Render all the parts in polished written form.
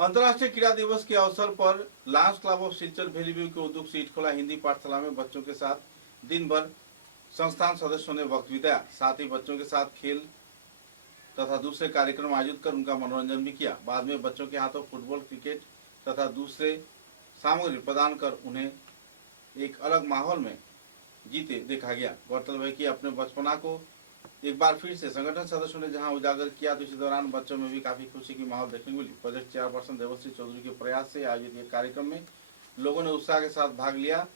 अंतर्राष्ट्रीय क्रीड़ा दिवस के अवसर पर लायंस क्लब ऑफ सिलचर भेलीव्यू के उद्योग से इटखोला हिंदी पाठशाला में बच्चों के साथ दिन भर संस्थान सदस्यों ने वक्त बिताया। साथ ही बच्चों के साथ खेल तथा दूसरे कार्यक्रम आयोजित कर उनका मनोरंजन भी किया। बाद में बच्चों के हाथों फुटबॉल, क्रिकेट तथा दूसरे सामग्री प्रदान कर उन्हें एक अलग माहौल में जीते देखा गया। गौरतलब है कि अपने बचपना को एक बार फिर से संगठन सदस्यों ने जहां उजागर किया तो इसी दौरान बच्चों में भी काफी खुशी की माहौल देखने को मिली। प्रोजेक्ट चेयरपर्सन देवश्री चौधरी के प्रयास से आयोजित एक कार्यक्रम में लोगों ने उत्साह के साथ भाग लिया।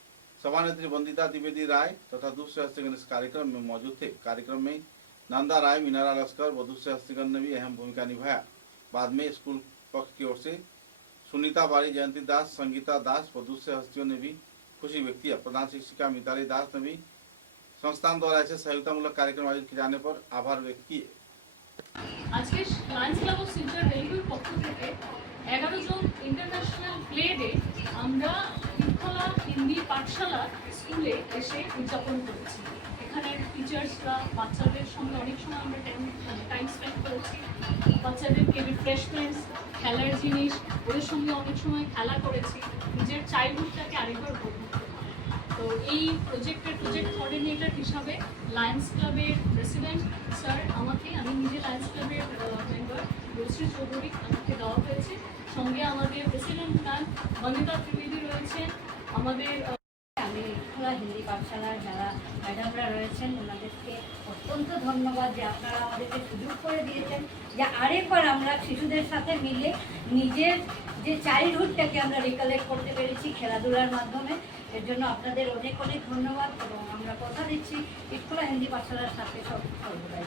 सभानेत्री वंदिता द्विवेदी राय तथा दूसरे हस्तीगण इस कार्यक्रम में मौजूद थे। कार्यक्रम में नंदा राय, मीनारा लश्कर व दूसरे हस्तीगण ने भी अहम भूमिका निभाया। बाद में स्कूल पक्ष की ओर से सुनीता बारी, जयंती दास, संगीता दास व दूसरे हस्तियों ने भी खुशी व्यक्त किया। प्रधान शिक्षिका मिताली दास ने भी संस्थान द्वारा ऐसे सहयोगितामूलक कार्यक्रम आयोजित किए जाने पर आभार व्यक्त किए। आज के लायंस क्लब ऑफ सिलचर भेलीव्यूर पक्ष থেকে 11 জন ইন্টারন্যাশনাল প্লে ডে আমরা ইটখোলা হিন্দি পাঠশালা স্কুলে এসে উদযাপন করেছি। এখানে টিচার্সরা বাচ্চাদের সঙ্গে অনেক সময় আমরা টাইম স্পেন্ড করেছি। বাচ্চাদেরকে রিফ্রেশমেন্টস, খেলার জিনিস, ওদের সঙ্গে অনেক সময় খেলা করেছি। নিজের চাইল্ডহুডটাকে আরেকবার উপভোগ করেছি। তো এই প্রজেক্ট কোঅর্ডিনেটর হিসাবে লায়ন্স ক্লাবের প্রেসিডেন্ট স্যার আমি নিজে লায়ন্স ক্লাবের মেম্বার দেবশ্রী চৌধুরী আমাকে দেওয়া হয়েছে। সঙ্গে আমাদের প্রেসিডেন্ট ম্যাম বন্দিতা ত্রিবেদী রয়েছেন। আমাদের আমি ইটখোলা হিন্দি পাঠশালার যারা ম্যাডামরা রয়েছেন ওনাদেরকে অত্যন্ত ধন্যবাদ যে আপনারা আমাদেরকে সুযোগ করে দিয়েছেন যে আরেকবার আমরা শিশুদের সাথে মিলে নিজের যে চাইল্ডহুডটাকে আমরা রিকালেক্ট করতে পেরেছি খেলাধুলার মাধ্যমে। এর জন্য আপনাদের অনেক অনেক ধন্যবাদ এবং আমরা কথা দিচ্ছি ইটখোলা হিন্দি পাঠশালার সাথে সর্বদাই।